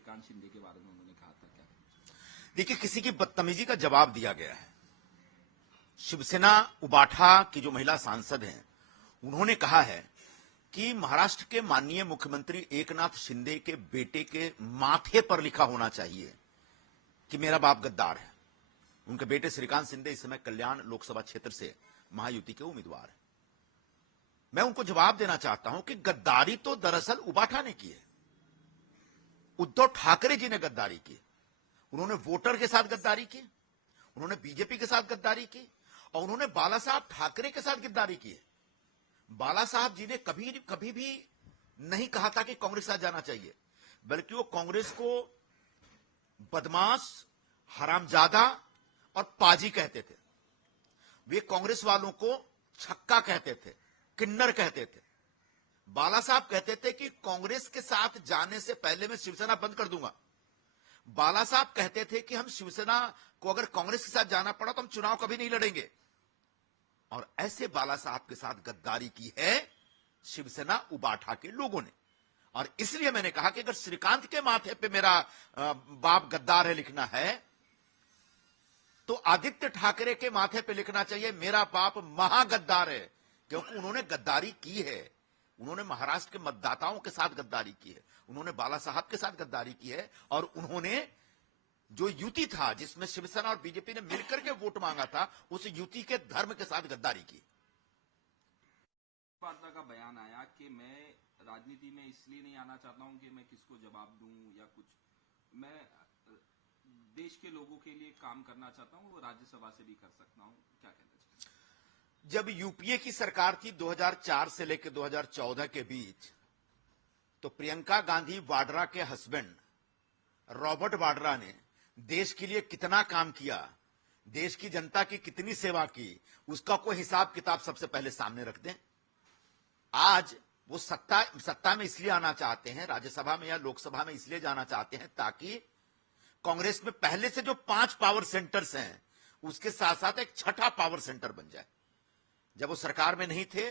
श्रीकांत शिंदे के बारे में उन्होंने कहा था, क्या? देखिए, किसी की बदतमीजी का जवाब दिया गया है। शिवसेना उबाठा की जो महिला सांसद हैं, उन्होंने कहा है कि महाराष्ट्र के माननीय मुख्यमंत्री एकनाथ शिंदे के बेटे के माथे पर लिखा होना चाहिए कि मेरा बाप गद्दार है। उनके बेटे श्रीकांत शिंदे इस समय कल्याण लोकसभा क्षेत्र से महायुति के उम्मीदवार हैं। मैं उनको जवाब देना चाहता हूं कि गद्दारी तो दरअसल उबाठा ने की है। उद्धव ठाकरे जी ने गद्दारी की। उन्होंने वोटर के साथ गद्दारी की, उन्होंने बीजेपी के साथ गद्दारी की और उन्होंने बाला साहब ठाकरे के साथ गद्दारी की है। बाला साहब जी ने कभी भी नहीं कहा था कि कांग्रेस के साथ जाना चाहिए, बल्कि वो कांग्रेस को बदमाश, हरामजादा और पाजी कहते थे। वे कांग्रेस वालों को छक्का कहते थे, किन्नर कहते थे। बाला साहब कहते थे कि कांग्रेस के साथ जाने से पहले मैं शिवसेना बंद कर दूंगा। बाला साहब कहते थे कि हम शिवसेना को अगर कांग्रेस के साथ जाना पड़ा तो हम चुनाव कभी नहीं लड़ेंगे। और ऐसे बाला साहब के साथ गद्दारी की है शिवसेना उबाठा के लोगों ने। और इसलिए मैंने कहा कि अगर श्रीकांत के माथे पे मेरा बाप गद्दार है लिखना है, तो आदित्य ठाकरे के माथे पे लिखना चाहिए मेरा बाप महागद्दार है, क्योंकि उन्होंने गद्दारी की है। उन्होंने महाराष्ट्र के मतदाताओं के साथ गद्दारी की है, उन्होंने बाला साहब के साथ गद्दारी की है और उन्होंने जो युति था जिसमें शिवसेना और बीजेपी ने मिलकर के वोट मांगा था, उस युति के धर्म के साथ गद्दारी की। वार्ता का बयान आया कि मैं राजनीति में इसलिए नहीं आना चाहता हूं कि मैं किसको जवाब दूं या कुछ, मैं देश के लोगों के लिए काम करना चाहता हूं, वो राज्यसभा से भी कर सकता हूं, क्या कहना चाहिए? जब यूपीए की सरकार थी 2004 से लेकर 2014 के बीच, तो प्रियंका गांधी वाड्रा के हस्बैंड रॉबर्ट वाड्रा ने देश के लिए कितना काम किया, देश की जनता की कितनी सेवा की, उसका कोई हिसाब किताब सबसे पहले सामने रख दें। आज वो सत्ता में इसलिए आना चाहते हैं, राज्यसभा में या लोकसभा में इसलिए जाना चाहते हैं ताकि कांग्रेस में पहले से जो 5 पावर सेंटर्स हैं उसके साथ साथ एक छठा पावर सेंटर बन जाए। जब वो सरकार में नहीं थे,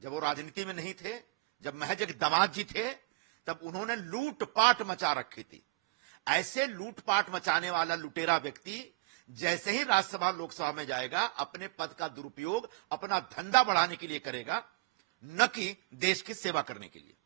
जब वो राजनीति में नहीं थे, जब महज एक दामाद जी थे, तब उन्होंने लूटपाट मचा रखी थी। ऐसे लूटपाट मचाने वाला लुटेरा व्यक्ति जैसे ही राज्यसभा लोकसभा में जाएगा, अपने पद का दुरुपयोग अपना धंधा बढ़ाने के लिए करेगा, न कि देश की सेवा करने के लिए।